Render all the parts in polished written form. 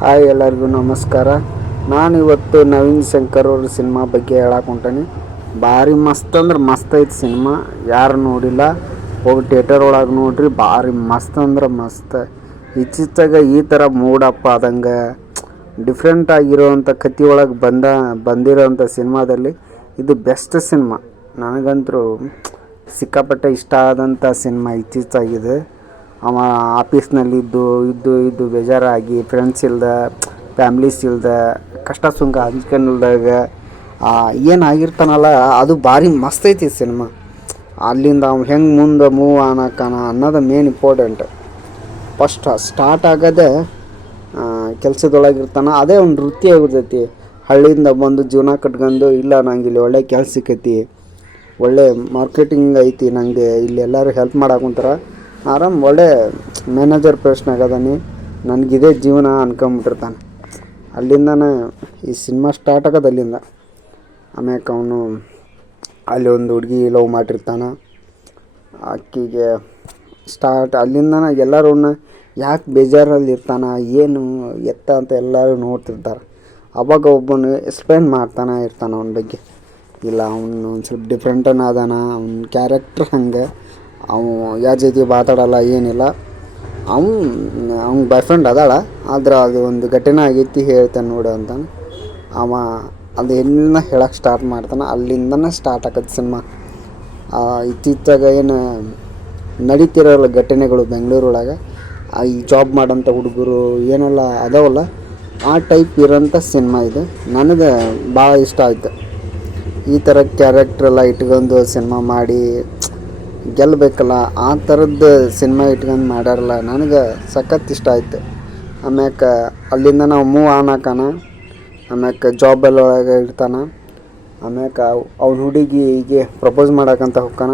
Hi ಎಲ್ಲರಿಗೂ ನಮಸ್ಕಾರ. ನಾನಿವತ್ತು ನವೀನ್ ಶಂಕರ್ ಅವ್ರ ಸಿನಿಮಾ ಬಗ್ಗೆ ಹೇಳಕ್ಕೆ ಹೊಂಟೀನಿ. ಭಾರಿ ಮಸ್ತ್ ಅಂದ್ರೆ ಮಸ್ತ್ ಐತಿ ಸಿನಿಮಾ. ಯಾರು ನೋಡಿಲ್ಲ ಹೋಗಿ ಥಿಯೇಟರ್ ಒಳಗೆ ನೋಡ್ರಿ. ಭಾರಿ ಮಸ್ತ್ ಅಂದ್ರೆ ಮಸ್ತ್. ಇತ್ತೀಚೆಗೆ ಈ ಥರ ಮೂಡಪ್ಪ ಆದಂಗೆ ಡಿಫ್ರೆಂಟ್ ಆಗಿರೋವಂಥ ಕತೆ ಒಳಗೆ ಬಂದಿರೋವಂಥ ಸಿನಿಮಾದಲ್ಲಿ ಇದು ಬೆಸ್ಟ್ ಸಿನಿಮಾ. ನನಗಂತೂ ಸಿಕ್ಕಾಪಟ್ಟೆ ಇಷ್ಟ ಆದಂಥ ಸಿನಿಮಾ ಇತ್ತೀಚೆಗಿದೆ. ಅವ ಆಫೀಸ್ನಲ್ಲಿ ಇದ್ದು ಬೇಜಾರಾಗಿ ಫ್ರೆಂಡ್ಸ್ ಇಲ್ದ ಫ್ಯಾಮ್ಲೀಸ್ ಇಲ್ದ ಕಷ್ಟ ಸುಖ ಹಂಚ್ಕೊಂಡಿಲ್ದಾಗ ಏನಾಗಿರ್ತಾನಲ್ಲ, ಅದು ಭಾರಿ ಮಸ್ತ್ ಐತಿ ಸಿನಿಮಾ. ಅಲ್ಲಿಂದ ಅವ್ನು ಹೆಂಗೆ ಮುಂದೆ ಮೂವ್ ಅನ್ನೋಕ್ಕಾನ ಅನ್ನೋದು ಮೇನ್ ಇಂಪಾರ್ಟೆಂಟ್. ಫಸ್ಟ್ ಸ್ಟಾರ್ಟ್ ಆಗೋದೇ ಕೆಲಸದೊಳಗಿರ್ತಾನೆ. ಅದೇ ಒಂದು ವೃತ್ತಿ ಆಗಿರ್ತೈತಿ. ಹಳ್ಳಿಯಿಂದ ಬಂದು ಜೀವನ ಕಟ್ಕೊಂಡು, ಇಲ್ಲ ನಂಗೆ ಇಲ್ಲಿ ಒಳ್ಳೆ ಕೆಲಸ ಸಿಕ್ಕೈತಿ, ಒಳ್ಳೆ ಮಾರ್ಕೆಟಿಂಗ್ ಐತಿ, ನನಗೆ ಇಲ್ಲಿ ಎಲ್ಲರೂ ಹೆಲ್ಪ್ ಮಾಡಾಕುಂತಾರ, ಆರಾಮ್ ಒಳ್ಳೆ ಮ್ಯಾನೇಜರ್ ಪೋಸ್ಟ್ನಾಗ ಅದಾನೆ, ನನಗಿದೇ ಜೀವನ ಅನ್ಕೊಂಬಿಟ್ಟಿರ್ತಾನೆ. ಅಲ್ಲಿಂದನೇ ಈ ಸಿನಿಮಾ ಸ್ಟಾರ್ಟ್ ಆಗೋದು ಅಲ್ಲಿಂದ. ಆಮ್ಯಾಕೆ ಅವನು ಅಲ್ಲಿ ಒಂದು ಹುಡುಗಿ ಲವ್ ಮಾಡಿರ್ತಾನೆ. ಆಕೆಗೆ ಅಲ್ಲಿಂದನೇ ಎಲ್ಲರೂ ಯಾಕೆ ಬೇಜಾರಲ್ಲಿ ಇರ್ತಾನೆ, ಏನು ಎತ್ತ ಅಂತ ಎಲ್ಲರೂ ನೋಡ್ತಿರ್ತಾರೆ. ಅವಾಗ ಒಬ್ಬನು ಎಕ್ಸ್ಪ್ಲೇನ್ ಮಾಡ್ತಾನೆ ಇರ್ತಾನೆ ಅವನ ಬಗ್ಗೆ. ಇಲ್ಲ ಅವನು ಒಂದು ಸ್ವಲ್ಪ ಡಿಫ್ರೆಂಟನ್ನು ಅದಾನ, ಅವ್ನ ಕ್ಯಾರೆಕ್ಟ್ರ್ ಹಂಗೆ, ಅವನು ಯಾರ ಜೊತೆ ಮಾತಾಡಲ್ಲ, ಏನಿಲ್ಲ. ಅವ್ನ ಬಾಯ್ ಫ್ರೆಂಡ್ ಅದಾಳ, ಆದ್ರೆ ಅದು ಒಂದು ಘಟನೆ ಆಗೈತಿ ಹೇಳ್ತಾನೆ ನೋಡು ಅಂತಾನೆ. ಅವ ಅದು ಎಲ್ಲ ಹೇಳಕ್ಕೆ ಸ್ಟಾರ್ಟ್ ಮಾಡ್ತಾನೆ. ಅಲ್ಲಿಂದನೇ ಸ್ಟಾರ್ಟ್ ಆಕತ್ತೆ ಸಿನಿಮಾ. ಇತ್ತೀಚೆಗೆ ಏನು ನಡೀತಿರೋಲ್ಲ ಘಟನೆಗಳು ಬೆಂಗಳೂರೊಳಗೆ, ಈ ಜಾಬ್ ಮಾಡೋಂಥ ಹುಡುಗರು ಏನೆಲ್ಲ ಅದಾವಲ್ಲ, ಆ ಟೈಪ್ ಇರೋಂಥ ಸಿನಿಮಾ ಇದು. ನನಗೆ ಭಾಳ ಇಷ್ಟ ಆಯಿತು. ಈ ಥರ ಕ್ಯಾರೆಕ್ಟ್ರೆಲ್ಲ ಇಟ್ಕೊಂಡು ಸಿನಿಮಾ ಮಾಡಿ ಗೆಲ್ಲಬೇಕಲ್ಲ, ಆ ಥರದ್ದು ಸಿನಿಮಾ ಇಟ್ಕೊಂಡು ಮಾಡ್ಯಾರಲ್ಲ, ನನಗೆ ಸಖತ್ ಇಷ್ಟ ಆಯ್ತು. ಆಮ್ಯಾಕೆ ಅಲ್ಲಿಂದ ನಾವು ಮೂವ್ ಆನಾಕಾನ. ಆಮ್ಯಾಕೆ ಜಾಬಲ್ಲಿ ಒಳಗೆ ಇರ್ತಾನೆ. ಆಮ್ಯಾಕೆ ಅವ್ನ ಹುಡುಗಿಗೆ ಪ್ರಪೋಸ್ ಮಾಡೋಕ್ಕಂತ ಹೋಗ್ತಾನ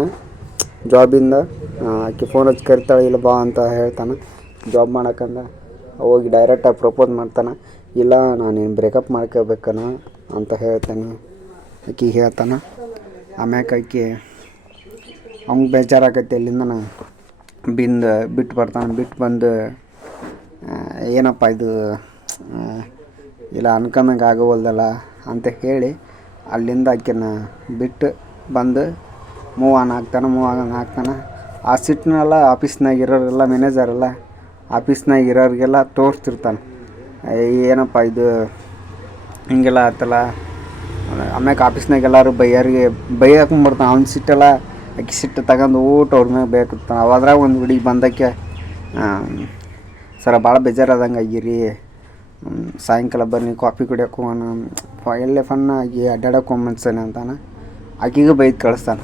ಜಾಬಿಂದ. ಆಕೆ ಫೋನ್ ಹಚ್ಚಿ ಕರಿತಾಳೆ, ಇಲ್ಲ ಬಾ ಅಂತ ಹೇಳ್ತಾನೆ ಜಾಬ್ ಮಾಡೋಕ್ಕಂದ. ಹೋಗಿ ಡೈರೆಕ್ಟಾಗಿ ಪ್ರಪೋಸ್ ಮಾಡ್ತಾನೆ. ಇಲ್ಲ ನಾನೇನು ಬ್ರೇಕಪ್ ಮಾಡ್ಕೋಬೇಕನ ಅಂತ ಹೇಳ್ತಾನೆ. ಆಕೆಗೆ ಹೇಳ್ತಾನೆ. ಆಮ್ಯಾಕೆ ಆಕೆ ಅವ್ನಿಗೆ ಬೇಜಾರಾಗತ್ತೆ. ಅಲ್ಲಿಂದ ಬಿಟ್ಟು ಬರ್ತಾನೆ. ಬಿಟ್ಟು ಬಂದು ಏನಪ್ಪ ಇದು ಇಲ್ಲ ಅನ್ಕೊಂಡಂಗೆ ಆಗೋವಲ್ದಲ್ಲ ಅಂತ ಹೇಳಿ ಅಲ್ಲಿಂದ ಆಕೆನ ಬಿಟ್ಟು ಬಂದು ಮೂವ್ ಆನ್ ಆಗ್ತಾನೆ. ಆ ಸಿಟ್ನೆಲ್ಲ ಆಫೀಸ್ನಾಗ ಇರೋರೆಲ್ಲ, ಮ್ಯಾನೇಜರೆಲ್ಲ ಆಫೀಸ್ನಾಗ ಇರೋರಿಗೆಲ್ಲ ತೋರಿಸ್ತಿರ್ತಾನೆ, ಏನಪ್ಪ ಇದು ಹಿಂಗೆಲ್ಲ ಆಯ್ತಲ್ಲ. ಆಮ್ಯಾಕೆ ಆಫೀಸ್ನಾಗ ಎಲ್ಲರೂ ಬೈಯಾಕೊಂಬರ್ತಾನೆ. ಅವ್ನ ಸಿಟ್ಟೆಲ್ಲ ಆಕೆ ಸಿಟ್ಟು ತಗೊಂಡು ಅವ್ರ ಮ್ಯಾಗ ಬೇಕಿರ್ತಾನೆ. ಅವಾದ್ರಾಗ ಒಂದು ಹುಡುಗಿ ಬಂದಕ್ಕೆ, ಸರ ಭಾಳ ಬೇಜಾರಾದಂಗೆ ಆಗಿರಿ, ಸಾಯಂಕಾಲ ಬನ್ನಿ ಕಾಫಿ ಕುಡಿಯೋಕೆ ಹೋಗೋಣ, ಎಲ್ಲೇ ಫನ್ನಾಗಿ ಅಡ್ಡಾಡಕ್ಕೆ ಮನ್ಸೇನೆ ಅಂತಾನೆ. ಆಕೆಗೂ ಬೈದು ಕಳಿಸ್ತಾನೆ.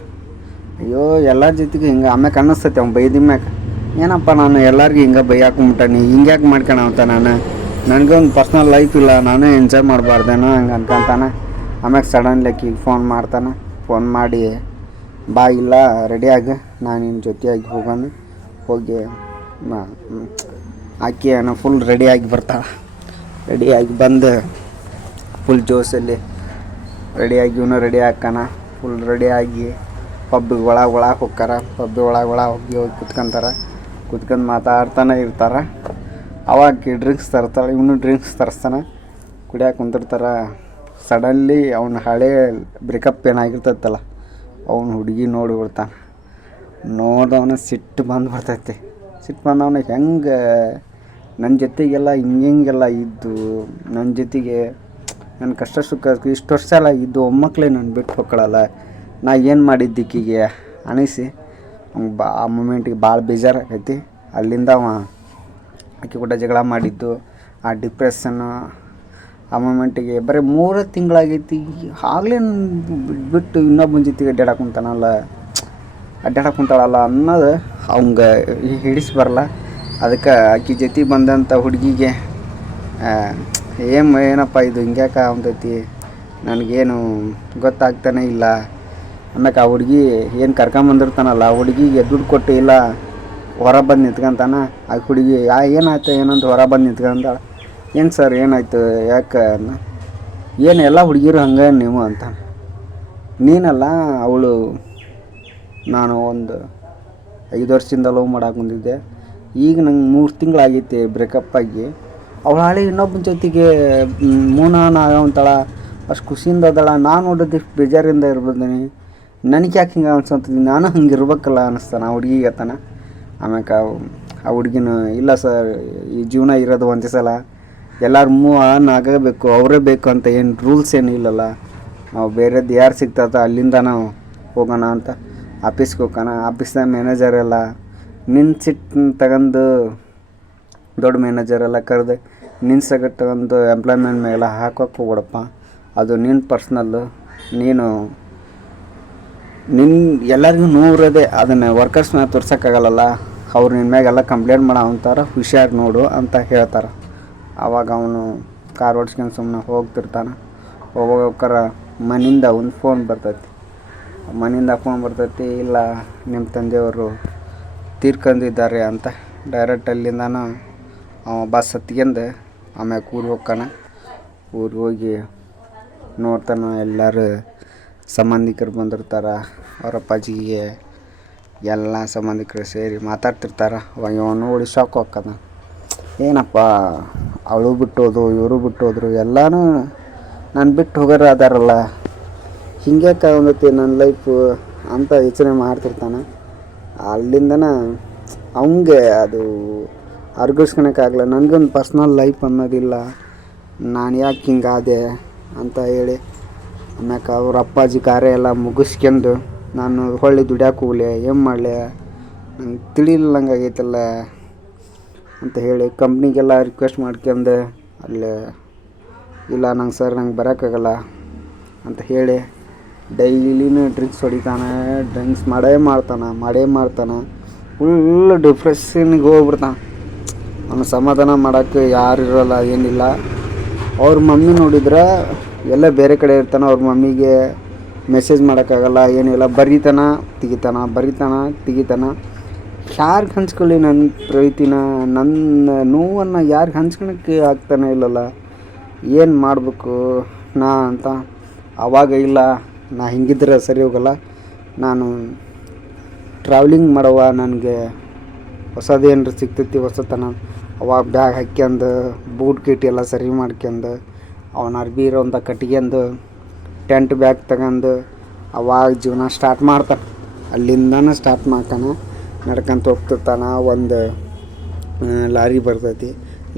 ಅಯ್ಯೋ ಎಲ್ಲರ ಜೊತೆಗೆ ಹಿಂಗೆ. ಆಮ್ಯಾಕೆ ಅನ್ನಿಸ್ತೈತೆ ಅವ್ನು ಬೈದ ಮ್ಯಾಗ, ಏನಪ್ಪ ನಾನು ಎಲ್ಲರಿಗೂ ಹಿಂಗೆ ಬೈಯಾಕೊಂಬಿಟ್ಟಾನಿ, ಹಿಂಗ್ಯಾಕೆ ಮಾಡ್ಕೊಳ ಅಂತ ನನಗೊಂದು ಪರ್ಸ್ನಲ್ ಲೈಫ್ ಇಲ್ಲ, ನಾನೇ ಎಂಜಾಯ್ ಮಾಡಬಾರ್ದೇನೋ ಹಂಗೆ ಅನ್ಕೊಂತಾನೆ. ಆಮ್ಯಾಕೆ ಸಡನ್ಲಿ ಆಕೆಗೆ ಫೋನ್ ಮಾಡ್ತಾನೆ. ಫೋನ್ ಮಾಡಿ, ಬಾ ಇಲ್ಲ ರೆಡಿಯಾಗಿ ನಾನು ನಿನ್ನ ಜೊತೆಯಾಗಿ ಹೋಗೋಣ. ಹೋಗಿ ಆಕೆ ಫುಲ್ ರೆಡಿಯಾಗಿ ಬರ್ತಾಳೆ. ರೆಡಿಯಾಗಿ ಬಂದು ಫುಲ್ ಜೋಶಲ್ಲಿ ರೆಡಿಯಾಗಿ ಇವನು ರೆಡಿ ಹಾಕ್ಕಾನ. ಫುಲ್ ರೆಡಿಯಾಗಿ ಪಬ್ಬಿಗೆ ಒಳಗೆ ಹೋಗ್ತಾರೆ. ಪಬ್ಬಿಗೆ ಒಳಗೆ ಹೋಗಿ ಕುತ್ಕೊಂಡು ಮಾತಾಡ್ತಾನೆ ಇರ್ತಾರೆ. ಅವಾಗ ಡ್ರಿಂಕ್ಸ್ ತರ್ತಾಳೆ, ಇವನು ಡ್ರಿಂಕ್ಸ್ ತರಿಸ್ತಾನೆ, ಕುಡಿಯೋಕೆ ಕುಂತಿರ್ತಾರೆ. ಸಡನ್ಲಿ ಅವ್ನ ಹಳೆ ಬ್ರೇಕಪ್ ಏನಾಗಿರ್ತೈತಲ್ಲ, ಅವ್ನು ಹುಡುಗಿ ನೋಡಿಬಿಡ್ತಾನೆ. ನೋಡಿದವನು ಸಿಟ್ಟು ಬಂದುಬಿಡ್ತೈತಿ. ಸಿಟ್ಟು ಬಂದವನು ಹೆಂಗೆ ನನ್ನ ಜೊತೆಗೆಲ್ಲ ಹಿಂಗೆಲ್ಲ ಇದ್ದು, ನನ್ನ ಜೊತೆಗೆ ನನ್ನ ಕಷ್ಟ ಸುಖ ಇಷ್ಟು ವರ್ಷ ಎಲ್ಲ ಇದ್ದು ಒಮ್ಮಕ್ಕಳೇ ನಾನು ಬಿಟ್ಟು ಹೋಗ್ಕೊಳ್ಳಲ್ಲ, ನಾ ಏನು ಮಾಡಿದ್ದಕ್ಕಿಗೆ ಅನಿಸಿ ಆ ಮೂಮೆಂಟಿಗೆ ಭಾಳ ಬೇಜಾರಾಗೈತಿ. ಅಲ್ಲಿಂದ ಅವ ಆಕೆ ಕೂಡ ಜಗಳ ಮಾಡಿದ್ದು, ಆ ಡಿಪ್ರೆಷನ್ನು, ಆ ಮೂಮೆಂಟಿಗೆ ಬರೀ 3 ತಿಂಗಳಾಗೈತಿ, ಆಗಲೇ ಬಿಟ್ಟು ಇನ್ನೊಬ್ಬನ ಜೊತೆಗೆ ಅಡ್ಡಾಡಕ್ಕುಂತಾಳಲ್ಲ ಅನ್ನೋದು ಅವಂಗೆ ಹಿಡಿಸಿ ಬರಲ್ಲ. ಅದಕ್ಕೆ ಆಕೆ ಜೊತೆ ಬಂದಂಥ ಹುಡುಗಿಗೆ ಏನಪ್ಪ ಇದು ಹಿಂಗ್ಯಾಕೆ ಅಂತೈತಿ, ನನಗೇನು ಗೊತ್ತಾಗ್ತಾನೆ ಇಲ್ಲ. ಆಮ್ಯಾಕೆ ಆ ಹುಡುಗಿ ಏನು ಕರ್ಕೊಂಬಂದಿರ್ತಾನಲ್ಲ, ಆ ಹುಡುಗಿಗೆ ದುಡ್ಡು ಕೊಟ್ಟು ಇಲ್ಲ ಹೊರ ಬಂದು ನಿಂತ್ಕೊಂತಾನೆ. ಆ ಹುಡುಗಿ ಏನಾಯ್ತು ಏನಂತ ಹೊರ ಬಂದು ನಿಂತ್ಕೊಂತಾಳೆ. ಏನು ಸರ್ ಏನಾಯ್ತು, ಯಾಕೆ, ಏನು ಎಲ್ಲ ಹುಡುಗಿರು ಹಂಗೆ ನೀವು ಅಂತ. ನೀನಲ್ಲ ಅವಳು, ನಾನು ಒಂದು 5 ವರ್ಷದಿಂದ ಲವ್ ಮಾಡಕ್ಕೆ ಬಂದಿದ್ದೆ, ಈಗ ನಂಗೆ 3 ತಿಂಗಳಾಗೈತಿ ಬ್ರೇಕಪ್ ಆಗಿ, ಅವಳ ಹಳೆ ಇನ್ನೊಬ್ಬನ ಜೊತೆಗೆ ಮೂನಾನ ಆಗವಂತಾಳ, ಅಷ್ಟು ಖುಷಿಯಿಂದ ಅದಳ. ನಾನು ನೋಡೋದಿಷ್ಟು ಬೇಜಾರಿಂದ ಇರ್ಬೋದೀನಿ, ನನಗೆ ಯಾಕೆ ಹಿಂಗೆ ಅನ್ಸಂತೀನಿ, ನಾನು ಹಂಗೆ ಇರ್ಬೇಕಲ್ಲ ಅನ್ನಿಸ್ತಾನೆ ಆ ಹುಡುಗಿಗೆ ತಾನ. ಆಮ್ಯಾಕೆ ಆ ಹುಡುಗಿನ ಇಲ್ಲ ಸರ್, ಈ ಜೀವನ ಇರೋದು ಒಂದೇ ಸಲ, ಎಲ್ಲರೂ ಮೂವ್ ಆನ್ ಆಗಬೇಕು, ಅವರೇ ಬೇಕು ಅಂತ ಏನು ರೂಲ್ಸ್ ಏನು ಇಲ್ಲಲ್ಲ. ನಾವು ಬೇರೆದು ಯಾರು ಸಿಗ್ತದ ಅಲ್ಲಿಂದ ನಾವು ಹೋಗೋಣ ಅಂತ ಆಫೀಸ್ಗೆ ಹೋಗೋಣ. ಆಫೀಸ್ನಾಗ ಮ್ಯಾನೇಜರ್ ಎಲ್ಲ ನಿನ್ನ ಸಿಟ್ಟು ತಗೊಂಡು ದೊಡ್ಡ ಮ್ಯಾನೇಜರ್ ಎಲ್ಲ ಕರೆದು ನಿನ್ನ ಸಗಟ್ ತಗೊಂಡು ಎಂಪ್ಲಾಯ್ಮೆಂಟ್ ಮೇಲೆಲ್ಲ ಹಾಕೋಕೆ ಹೋಗ್ಬಿಡಪ್ಪ. ಅದು ನಿನ್ನ ಪರ್ಸ್ನಲ್ಲು, ನೀನು ಎಲ್ಲರಿಗೂ ನೋವಿರೋದೆ, ಅದನ್ನು ವರ್ಕರ್ಸ್ ಮೇಲೆ ತೋರ್ಸೋಕ್ಕಾಗಲ್ಲ. ಅವ್ರು ನಿನ್ನ ಮ್ಯಾಗೆಲ್ಲ ಕಂಪ್ಲೇಂಟ್ ಮಾಡೋ ಅಂತಾರೆ, ಹುಷಾರು ನೋಡು ಅಂತ ಹೇಳ್ತಾರೆ. ಆವಾಗ ಅವನು ಕಾರ್ ಓಡಿಸ್ಕೊಂಡು ಸುಮ್ಮನೆ ಹೋಗ್ತಿರ್ತಾನೆ. ಹೋಗೋಕ್ಕಾರ ಮನೆಯಿಂದ ಒಂದು ಫೋನ್ ಬರ್ತೈತಿ, ಇಲ್ಲ ನಿಮ್ಮ ತಂದೆಯವರು ತೀರ್ಕೊಂಡಿದ್ದಾರೆ ಅಂತ. ಡೈರೆಕ್ಟ್ ಅಲ್ಲಿಂದನೂ ಅವ ಬಸ್ ಹತ್ಕೊಂಡು ಆಮ್ಯಾಗ ಊರಿಗೆ ಹೋಗ್ತಾನೆ. ಊರಿಗೆ ಹೋಗಿ ನೋಡ್ತಾನೆ, ಎಲ್ಲರೂ ಸಂಬಂಧಿಕರು ಬಂದಿರ್ತಾರೆ. ಅವ್ರ ಅಪ್ಪಾಜಿಗೆ ಎಲ್ಲ ಸಂಬಂಧಿಕರು ಸೇರಿ ಮಾತಾಡ್ತಿರ್ತಾರೆ. ಅವಾಗ ಇವನು ನೋಡಿ ಶಾಕ್ ಹೋಗ್ತಾನೆ, ಏನಪ್ಪ ಅವಳು ಬಿಟ್ಟೋದು, ಇವರು ಬಿಟ್ಟೋದ್ರು, ಎಲ್ಲನೂ ನಾನು ಬಿಟ್ಟು ಹೋಗೋರು ಅದಾರಲ್ಲ, ಹಿಂಗೆ ಕಾವಂದತಿ ನನ್ನ ಲೈಫು ಅಂತ ಯೋಚನೆ ಮಾಡ್ತಿರ್ತಾನೆ. ಅಲ್ಲಿಂದನ ಅವಂಗೆ ಅದು ಅರ್ಗಿಸ್ಕೊಳಕ್ಕಾಗಲ್ಲ, ನನಗೊಂದು ಪರ್ಸ್ನಲ್ ಲೈಫ್ ಅನ್ನೋದಿಲ್ಲ, ನಾನು ಯಾಕೆ ಹಿಂಗಾದೆ ಅಂತ ಹೇಳಿ ಆಮ್ಯಾಕೆ ಅವ್ರ ಅಪ್ಪಾಜಿ ಕಾರ್ಯ ಎಲ್ಲ ಮುಗಿಸ್ಕೊಂಡು ನಾನು ಹೊಳ್ಳಿ ದುಡ್ಯಾಕೆ ಹೋಗ್ಲಿ, ಏನು ಮಾಡಲಿ, ನಂಗೆ ತಿಳಿಲಿಲ್ಲಂಗೆ ಆಗೈತಲ್ಲ ಅಂತ ಹೇಳಿ ಕಂಪ್ನಿಗೆಲ್ಲ ರಿಕ್ವೆಸ್ಟ್ ಮಾಡ್ಕೊಂಡು ಅಲ್ಲೇ ಇಲ್ಲ ನಂಗೆ ಸರ್ ನಂಗೆ ಬರೋಕ್ಕಾಗಲ್ಲ ಅಂತ ಹೇಳಿ ಡೈಲಿನೂ ಡ್ರಿಂಕ್ಸ್ ಹೊಡಿತಾನೆ. ಡ್ರಿಂಕ್ಸ್ ಮಾಡೇ ಮಾಡ್ತಾನೆ. ಫುಲ್ ಡಿಪ್ರೆಷನ್ಗೆ ಹೋಗ್ಬಿಡ್ತಾನೆ. ಅವನು ಸಮಾಧಾನ ಮಾಡೋಕ್ಕೆ ಯಾರು ಇರೋಲ್ಲ, ಏನಿಲ್ಲ. ಅವ್ರ ಮಮ್ಮಿ ನೋಡಿದ್ರೆ ಎಲ್ಲ ಬೇರೆ ಕಡೆ ಇರ್ತಾನೆ. ಅವ್ರ ಮಮ್ಮಿಗೆ ಮೆಸೇಜ್ ಮಾಡೋಕ್ಕಾಗಲ್ಲ, ಏನಿಲ್ಲ. ಬರೀತಾನ ತೆಗಿತಾನ. ಯಾರಿಗೆ ಹಂಚ್ಕೊಳ್ಳಿ ನನ್ನ ಪ್ರೀತಿನ, ನನ್ನ ನೋವನ್ನು ಯಾರಿಗೆ ಹಂಚ್ಕೊಳಕ್ಕೆ ಆಗ್ತಾನೆ ಇಲ್ಲಲ್ಲ, ಏನು ಮಾಡಬೇಕು ನಾ ಅಂತ. ಆವಾಗ ಇಲ್ಲ, ನಾ ಹಿಂಗಿದ್ರೆ ಸರಿ ಹೋಗಲ್ಲ, ನಾನು ಟ್ರಾವೆಲಿಂಗ್ ಮಾಡವ, ನನಗೆ ಹೊಸದೇನ್ರ ಸಿಗ್ತೈತಿ ಹೊಸತನ. ಅವಾಗ ಬ್ಯಾಗ್ ಹಾಕ್ಯಂದು ಬೂಟ್ ಗಿಟ್ ಎಲ್ಲ ಸರಿ ಮಾಡ್ಕೊಂಡು ಅವನ ಅರ್ಬಿ ಇರೋಂಥ ಕಟ್ಕೊಂಡು ಟೆಂಟ್ ಬ್ಯಾಗ್ ತಗೊಂಡು ಅವಾಗ ಜೀವನ ಸ್ಟಾರ್ಟ್ ಮಾಡ್ತಾನೆ. ಅಲ್ಲಿಂದನೇ ಸ್ಟಾರ್ಟ್ ಮಾಡ್ತಾನೆ. ನಡ್ಕೊಂತ ಹೋಗ್ತಿರ್ತಾನೆ. ಒಂದು ಲಾರಿ ಬರ್ತೈತಿ,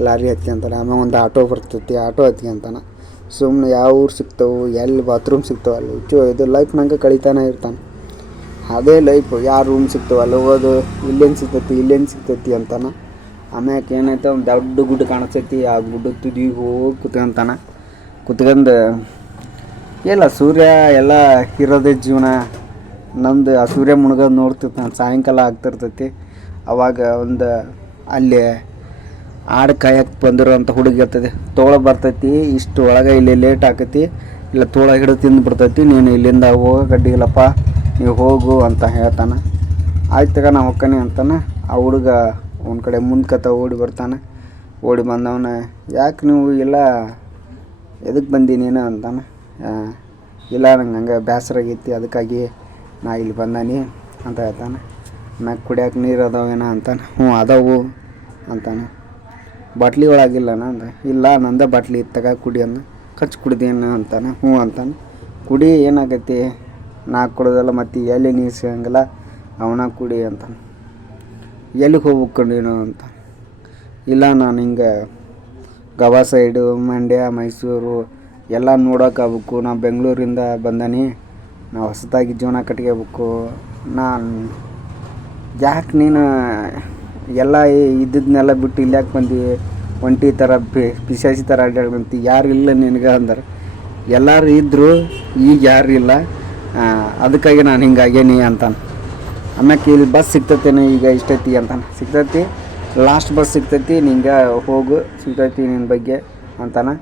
ಲಾರಿ ಹತ್ಕೊಂತಾನೆ. ಆಮೇಲೆ ಒಂದು ಆಟೋ ಬರ್ತೈತಿ, ಆಟೋ ಹತ್ಕೊಂತಾನೆ. ಸುಮ್ಮನೆ ಯಾವ ಊರು ಸಿಗ್ತವೆ, ಎಲ್ಲಿ ಬಾತ್ರೂಮ್ ಸಿಗ್ತವೆ ಅಲ್ಲಿ ಇದು ಲೈಫ್ ನಂಗೆ ಕಳೀತಾನೆ ಇರ್ತಾನೆ. ಅದೇ ಲೈಫು, ಯಾವ ರೂಮ್ ಸಿಗ್ತವೆ ಅಲ್ಲಿ ಹೋಗೋದು, ಇಲ್ಲೇನು ಸಿಗ್ತೈತಿ ಅಂತಾನೆ. ಆಮ್ಯಾಕೆ ಏನಾಯ್ತು, ಒಂದು ದೊಡ್ಡ ಗುಡ್ಡ ಕಾಣಿಸ್ತೈತಿ. ಆ ಗುಡ್ಡ ತುದಿಗೆ ಹೋಗಿ ಕುತ್ಕೊಂಡು ಇಲ್ಲ ಸೂರ್ಯ ಎಲ್ಲ ಇರೋದೇ ಜೀವನ ನಮ್ಮದು. ಆ ಸೂರ್ಯ ಮುಳುಗೋದು ನೋಡ್ತಿರ್ತಾನೆ. ಸಾಯಂಕಾಲ ಆಗ್ತಿರ್ತೈತಿ. ಅವಾಗ ಒಂದು ಅಲ್ಲಿ ಆಡು ಕಾಯಕ್ಕೆ ಬಂದಿರೋಂಥ ಹುಡುಗಿ ಇರ್ತೈತಿ. ತೋಳ ಬರ್ತೈತಿ, ಇಷ್ಟು ಒಳಗೆ ಇಲ್ಲಿ ಲೇಟ್ ಆಕೈತಿ, ಇಲ್ಲ ತೋಳ ಹಿಡಿದು ತಿಂದು ಬಿಡ್ತೈತಿ, ನೀನು ಇಲ್ಲಿಂದ ಹೋಗೋ ಗಡ್ಡಿಲ್ಲಪ್ಪ, ನೀವು ಹೋಗು ಅಂತ ಹೇಳ್ತಾನೆ. ಆಯ್ತಾಗ ನಾ ಹೊಕ್ಕನೆ ಅಂತಾನೆ. ಆ ಹುಡುಗ ಒಂದು ಕಡೆ ಮುಂದ್ಕತ ಓಡಿ ಬರ್ತಾನೆ. ಓಡಿ ಬಂದವನ, ಯಾಕೆ ನೀವು ಇಲ್ಲ ಎದಕ್ಕೆ ಬಂದಿ ನೀನು ಅಂತಾನೆ. ಇಲ್ಲ ನಂಗೆ ಹಂಗೆ ಬೇಸರ ಆಗೈತಿ, ಅದಕ್ಕಾಗಿ ನಾ ಇಲ್ಲಿ ಬಂದಾನಿ ಅಂತ ಹೇಳ್ತಾನೆ. ಮ್ಯಾಗ ಕುಡಿಯೋಕೆ ನೀರು ಅದಾವೇನ ಅಂತಾನೆ. ಹ್ಞೂ ಅದಾವು ಅಂತಾನೆ. ಬಾಟ್ಲಿ ಒಳಗಿಲ್ಲನ ಅಂದ್ರೆ, ಇಲ್ಲ ನಂದ ಬಾಟ್ಲಿ ಇತ್ತಾಗ ಕುಡಿ ಅಂದ. ಕಚ್ಚಿ ಕುಡ್ದೇನು ಅಂತಾನೆ. ಹ್ಞೂ ಅಂತಾನೆ. ಕುಡಿ, ಏನಾಗೈತಿ, ನಾ ಕುಡೋದಲ್ಲ ಮತ್ತು ಎಲ್ಲಿ ನೀರು ಸಿಗಂಗಿಲ್ಲ, ಅವನ ಕುಡಿ ಅಂತಾನೆ. ಎಲ್ಲಿಗೆ ಹೋಗ್ಬೇಕು ನೀನು ಅಂತ. ಇಲ್ಲ ನಾನು ಹಿಂಗೆ ಗವಾ ಸೈಡು, ಮಂಡ್ಯ, ಮೈಸೂರು ಎಲ್ಲ ನೋಡೋಕ್ಕಾಗಬೇಕು, ನಾ ಬೆಂಗಳೂರಿಂದ ಬಂದಾನಿ, ನಾವು ಹೊಸದಾಗಿ ಜೀವನ ಕಟ್ಕೋಬೇಕು. ನಾನು ಯಾಕೆ ನೀನು ಎಲ್ಲ ಇದ್ದದನ್ನೆಲ್ಲ ಬಿಟ್ಟು ಇಲ್ಲಿ ಯಾಕೆ ಬಂದು ಒಂಟಿ ಥರ ಪಿಶಾಚಿ ಥರ ಅಡ್ಡಾಡ್ಕೊಂತ, ಯಾರು ಇಲ್ಲ ನಿನಗೆ ಅಂದ್ರೆ. ಎಲ್ಲರೂ ಇದ್ದರು, ಈಗ ಯಾರು ಇಲ್ಲ, ಅದಕ್ಕಾಗಿ ನಾನು ಹಿಂಗಾಗೇನಿ ಅಂತಾನೆ. ಆಮ್ಯಾಕೆ ಇಲ್ಲಿ ಬಸ್ ಸಿಗ್ತೈತೇನೆ ಈಗ ಇಷ್ಟೈತಿ ಅಂತಾನೆ. ಸಿಗ್ತೈತಿ, ಲಾಸ್ಟ್ ಬಸ್ ಸಿಗ್ತೈತಿ, ನಿಂಗೆ ಹೋಗು, ಸಿಗ್ತೈತಿ ನಿನ್ನ ಬಗ್ಗೆ ಅಂತಾನೆ.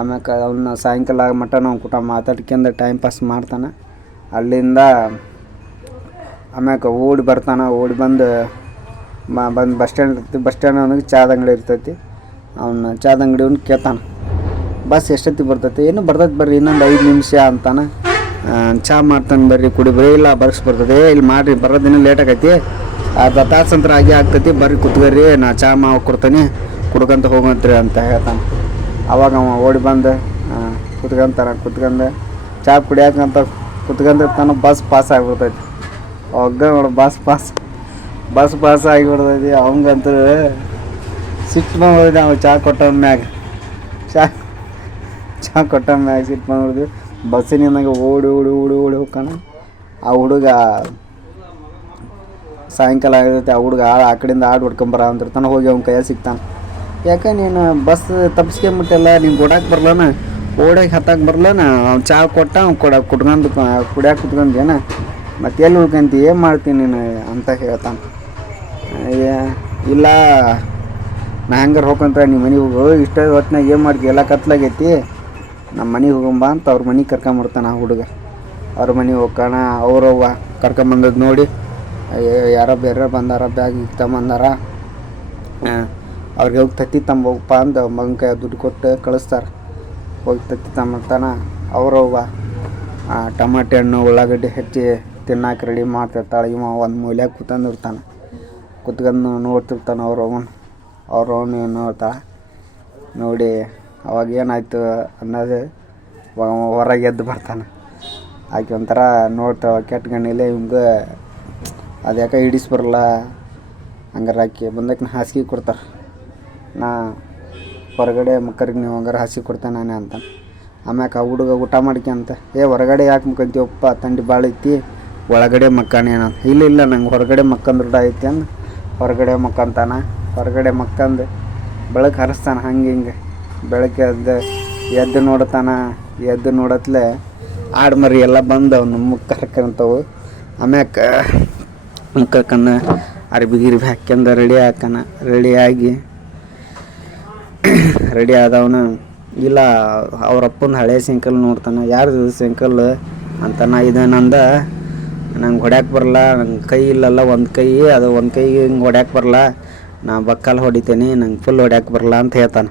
ಆಮ್ಯಾಕೆ ಅವನ್ನ ಸಾಯಂಕಾಲ ಮಟ್ಟ ನಾವು ಕೂಟ ಮಾತಾಡ್ಕೊಂಡು ಟೈಮ್ ಪಾಸ್ ಮಾಡ್ತಾನೆ. ಅಲ್ಲಿಂದ ಆಮ್ಯಾಕೆ ಓಡಿ ಬರ್ತಾನೆ. ಓಡಿ ಬಂದು ಬಸ್ ಸ್ಟ್ಯಾಂಡ್ ಇರ್ತೈತಿ. ಬಸ್ ಸ್ಟ್ಯಾಂಡ್ ಅವನಿಗೆ ಚಾದ ಅಂಗಡಿ ಇರ್ತೈತಿ. ಅವನ್ನ ಚಾದ ಅಂಗಡಿಯವ್ನು ಕೇಳ್ತಾನೆ, ಬಸ್ ಎಷ್ಟೊತ್ತಿಗೆ ಬರ್ತೈತಿ? ಏನು ಬರ್ತೈತಿ ಬರ್ರಿ, ಇನ್ನೊಂದು 5 ನಿಮಿಷ ಅಂತಾನೆ. ಚಹಾ ಮಾಡ್ತಾನೆ, ಬರ್ರಿ ಕುಡಿ. ಬರೀ ಇಲ್ಲ ಬರ್ಸ್ ಬರ್ತದೆ, ಇಲ್ಲಿ ಮಾಡಿರಿ, ಬರೋದಿನ ಲೇಟ್ ಆಗೈತಿ, ಅರ್ಧ ತಾಸು ಅಂತರ ಆಗೇ ಆಗ್ತೈತಿ, ಬರ್ರಿ ಕುತ್ಕರಿ, ನಾ ಚಹಾ ಕೊಡ್ತಾನೆ, ಕುಡ್ಕೊಂತ ಹೋಗಂತ್ರಿ ಅಂತ ಹೇಳ್ತಾನೆ. ಅವಾಗ ಅವ ಓಡಿ ಬಂದು ಕುತ್ಕೊಂಡ ಚಾ ಕುಡಿಯಾಕಂತ ಕುತ್ಕೊಂಡಿರ್ತಾನೆ. Bus pass ಆಗಿಬಿಡ್ತೈತಿ. ಅವಾಗ ನೋಡು ಬಸ್ ಪಾಸ್ ಆಗಿಬಿಡ್ತೈತಿ. ಅವಂಗಂತೂ ಸಿಟ್ಟು ಬಂದ್ಬಿಡ್ತೈತಿ. ಅವ್ನು ಚಾ ಕೊಟ್ಟ ಮ್ಯಾಗ ಸಿಟ್ಟು ಬಂದ್ಬಿಡ್ತೀವಿ. ಬಸ್ಸಿನಿಂದಾಗ ಓಡಿ ಹೋಗ್ತಾನ. ಆ ಹುಡುಗ ಸಾಯಂಕಾಲ ಆಗಿರ್ತೈತಿ. ಆ ಹುಡುಗ ಆ ಕಡೆಯಿಂದ ಆಡು ಹೊಡ್ಕೊಂಬರ ಅಂತಿರ್ತಾನೆ. ಹೋಗಿ ಅವ್ನ ಕೈಯಾಗ ಸಿಗ್ತಾನೆ. ಯಾಕೆ ನೀನು ಬಸ್ ತಪ್ಪಿಸ್ಕೊಂಬಿಟ್ಟಲ್ಲ, ನೀನು ಓಡಾಕೆ ಬರ್ಲಾನ, ಓಡಾಕೆ ಹತ್ತಕ್ಕೆ ಬರ್ಲಾನ? ಅವ್ನು ಚಾ ಕೊಟ್ಟ, ಅವ್ನು ಕುಡಿಯಾಕೆ ಕುತ್ಕೊಂಡೇನ, ಮತ್ತೆ ಎಲ್ಲಿ ಉಳ್ಕೊಂತಿ, ಏನು ಮಾಡ್ತೀನಿ ನೀನು ಅಂತ ಹೇಳ್ತಾನೆ. ಇಲ್ಲ ನಾ ಹೆಂಗಾರು ಹೋಗ್ಕೊಂತ ನಿಮ್ಮ ಮನೆಗೆ ಹೋಗು, ಇಷ್ಟ ಹೊತ್ತಿನಾಗ ಏನು ಮಾಡ್ತೀವಿ, ಎಲ್ಲ ಕತ್ಲಾಗೈತಿ, ನಮ್ಮ ಮನೆಗೆ ಹೋಗಂಬ ಅಂತ ಅವ್ರ ಮನೆಗೆ ಕರ್ಕೊಂಬರ್ತಾನೆ. ಆ ಹುಡುಗ ಅವ್ರ ಮನೆಗೆ ಹೋಗ್ಕೋಣ. ಅವ್ರವ್ವ ಕರ್ಕೊಂಬಂದದ್ದು ನೋಡಿ, ಯಾರೋ ಬೇರೆ ಬಂದಾರ, ಬ್ಯಾಗ್ ತಗೊಂಬಂದಾರ, ಅವ್ರಿಗೆ ಹೋಗಿ ತತ್ತಿ ತಂಬೋಗಪ್ಪ ಅಂತ ಮಗನ ಕೈ ದುಡ್ಡು ಕೊಟ್ಟು ಕಳಿಸ್ತಾರೆ. ಹೋಗಿ ತತ್ತಿ ತಂಬರ್ತಾನೆ. ಅವ್ರವ್ವ ಟಮಾಟೆ ಹಣ್ಣು ಉಳ್ಳಾಗಡ್ಡಿ ಹೆಚ್ಚಿ ತಿನ್ನಕ್ಕೆ ರೆಡಿ ಮಾಡ್ತಿರ್ತಾಳೆ. ಇವ ಒಂದು ಮೂಲ್ಯಾಗ ಕುತ್ಕೊಂಡು ನೋಡ್ತಿರ್ತಾನೆ. ಅವ್ರವ್ನು ನೋಡ್ತಾಳೆ. ನೋಡಿ ಅವಾಗ ಏನಾಯ್ತು ಅನ್ನೋದು ಹೊರಗೆ ಎದ್ದು ಬರ್ತಾನೆ. ಆಕೆ ಒಂಥರ ನೋಡ್ತಾಳೆ ಕೆಟ್ಗಣ್ಣಿಲ್ಲ. ಇವಂಗೆ ಅದು ಯಾಕೆ ಹಿಡಿಸಿ ಬರಲ್ಲ. ಹಂಗಾರೆ ಆಕೆ ಬಂದಕ್ಕೆ ಹಾಸಿಗೆ ಕೊಡ್ತಾರೆ. ನಾ ಹೊರಗಡೆ ಮಕ್ಕರಿಗೆ ನೀವು ಹಂಗಾರೆ ಹಾಸಿಗೆ ಕೊಡ್ತೇನೆ ನಾನೇ ಅಂತ. ಆಮ್ಯಾಕೆ ಆ ಹುಡುಗ ಊಟ ಮಾಡ್ಕೊಂತ, ಹೊರಗಡೆ ಯಾಕೆ ಮಕ್ಕಂತೀವಪ್ಪ, ಥಂಡಿ ಭಾಳ ಐತಿ, ಒಳಗಡೆ ಮಕ್ಕನೇನಂತ. ಇಲ್ಲ ನಂಗೆ ಹೊರಗಡೆ ಮಕ್ಕಂದು ರೂಢ ಐತಿ ಅಂದು ಹೊರಗಡೆ ಮಕ್ಕಂತಾನ. ಹೊರಗಡೆ ಮಕ್ಕಂದು ಬೆಳಕು ಹರಿಸ್ತಾನೆ. ಹಿಂಗೆ ಬೆಳಗ್ಗೆ ಎದ್ದು ನೋಡ್ತಾನೆ. ಎದ್ದು ನೋಡತ್ಲೆ ಆಡು ಮರಿ ಎಲ್ಲ ಬಂದು ಅವನು ಮುಖ ಹರ್ಕೊಂತವು. ಆಮ್ಯಾಕೆ ಮುಖಕ್ಕನ್ನು ಅರ್ಬಿ ಹಾಕ್ಯಂದು ರೆಡಿಯಾಗಿ ರೆಡಿ ಆದವನು ಇಲ್ಲ ಅವ್ರಪ್ಪನ ಹಳೆ ಸೈಕಲ್ ನೋಡ್ತಾನೆ. ಯಾರ್ದು ಸೈಕಲ್ ಅಂತಾನ. ಇದು ನಂಗೆ ಹೊಡ್ಯಾಕೆ ಬರಲ್ಲ, ನಂಗೆ ಕೈ ಇಲ್ಲಲ್ಲ, ಒಂದು ಕೈ ಅದು, ಒಂದು ಕೈ ಹಿಂಗೆ ಹೊಡ್ಯಾಕೆ ಬರಲ್ಲ, ನಾ ಬಕ್ಕಲ್ ಹೊಡಿತೀನಿ, ನಂಗೆ ಫುಲ್ ಹೊಡ್ಯಾಕೆ ಬರಲ್ಲ ಅಂತ ಹೇಳ್ತಾನೆ.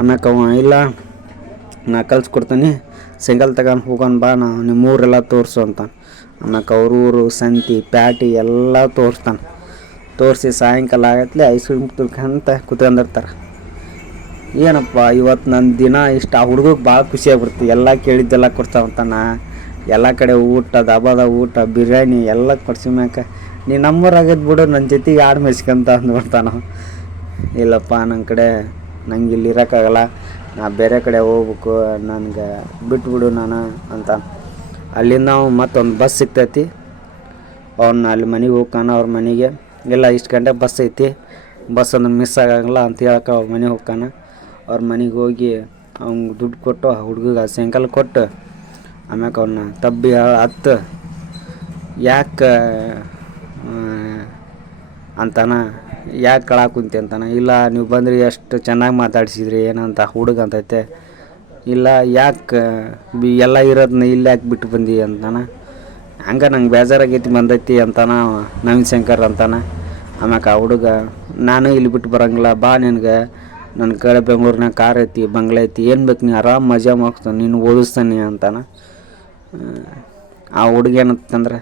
ಆಮ್ಯಾಕೆ ಅವ ಇಲ್ಲ ನಾ ಕಲ್ಸ್ಕೊಡ್ತೀನಿ, ಸೈಕಲ್ ತಗೊಂಡು ಹೋಗೋಣ ಬಾ, ನಿಮ್ಮೂರೆಲ್ಲ ತೋರಿಸು ಅಂತಾನೆ. ಆಮ್ಯಾಕೆ ಅವ್ರೂರು ಸಂತಿ ಪ್ಯಾಟಿ ಎಲ್ಲ ತೋರಿಸಿ ಸಾಯಂಕಾಲ ಆಗತ್ಲೆ ಐಸ್ ಕ್ರೀಮ್ ತಿಳ್ಕೊಂತ ಕುತ್ಕೊಂಡಿರ್ತಾರೆ. ಏನಪ್ಪ ಇವತ್ತು ನನ್ನ ದಿನ ಇಷ್ಟು. ಆ ಹುಡುಗಕ್ಕೆ ಭಾಳ ಖುಷಿಯಾಗ್ಬಿಡ್ತು. ಎಲ್ಲ ಕೇಳಿದ್ದೆಲ್ಲ ಕೊಡ್ತಾವಂತಾನ. ಎಲ್ಲ ಕಡೆ ಊಟ, ದಬಾದ ಊಟ, ಬಿರಿಯಾನಿ ಎಲ್ಲ ಕೊಡ್ಸಿಮ್ಯಾಕ ನೀ ನಮ್ಮೂರಾಗದ್ ಬಿಡು, ನನ್ನ ಜೊತೆಗೆ ಆಡು ಮೇಯ್ಸ್ಕೊಂತ ಅಂದ್ಬಿಡ್ತಾನ. ಇಲ್ಲಪ್ಪ ನಂಗೆ ಇಲ್ಲಿ ಇರೋಕ್ಕಾಗಲ್ಲ, ನಾ ಬೇರೆ ಕಡೆ ಹೋಗ್ಬೇಕು, ನನಗೆ ಬಿಟ್ಬಿಡು ನಾನು ಅಂತ. ಅಲ್ಲಿಂದ ನಾವು ಮತ್ತೊಂದು ಬಸ್ ಸಿಗ್ತೈತಿ. ಅವ್ನ ಅಲ್ಲಿ ಮನೆಗೆ ಹೋಗ್ಕಾನ. ಅವ್ರ ಮನೆಗೆ ಇಲ್ಲ ಇಷ್ಟು ಗಂಟೆ ಬಸ್ ಐತಿ, ಬಸ್ ಅಂದ್ರೆ ಮಿಸ್ ಆಗಂಗಿಲ್ಲ ಅಂತ ಹೇಳಕ್ಕೆ ಅವ್ರ ಮನೆಗೆ ಹೋಗ್ಕಾನ. ಅವ್ರ ಮನೆಗೆ ಹೋಗಿ ಅವ್ನಿಗೆ ದುಡ್ಡು ಕೊಟ್ಟು ಆ ಹುಡುಗಿಗೆ ಸೈಕಲ್ ಕೊಟ್ಟು ಆಮ್ಯಾಕೆ ಅವನ್ನ ತಬ್ಬಿ ಹತ್ತು ಯಾಕೆ ಅಂತಾನ, ಯಾಕೆ ಕಳಾಕ ಕುಂತಿ ಅಂತಾನೆ. ಇಲ್ಲ ನೀವು ಬಂದ್ರಿ ಎಷ್ಟು ಚೆನ್ನಾಗಿ ಮಾತಾಡ್ಸಿದ್ರಿ ಏನಂತ ಹುಡುಗ ಅಂತೈತೆ. ಇಲ್ಲ ಯಾಕೆ ಎಲ್ಲ ಇರೋದನ್ನ ಇಲ್ಲಿ ಯಾಕೆ ಬಿಟ್ಟು ಬಂದಿ ಅಂತಾನೆ. ಹಂಗೆ ನಂಗೆ ಬೇಜಾರಾಗೈತಿ ಬಂದೈತಿ ಅಂತಾನ ನವೀನ್ ಶಂಕರ್ ಅಂತಾನೆ. ಆಮ್ಯಾಕೆ ಆ ಹುಡುಗ ನಾನು ಇಲ್ಲಿ ಬಿಟ್ಟು ಬರೋಂಗಿಲ್ಲ, ಬಾ ನಿನಗೆ ನನ್ನ ಕಡೆ ಬೆಂಗಳೂರಿನಾಗ ಕಾರ್ ಐತಿ, ಬಂಗ್ಲೆ ಐತಿ, ಏನು ಬೇಕು ನೀ ಆರಾಮ್ ಮಜಾ ಮಾಡ್ತಾನೆ, ನೀನು ಓದಿಸ್ತಾನೆ ಅಂತಾನೆ. ಆ ಹುಡುಗ ಏನಂತಂದ್ರೆ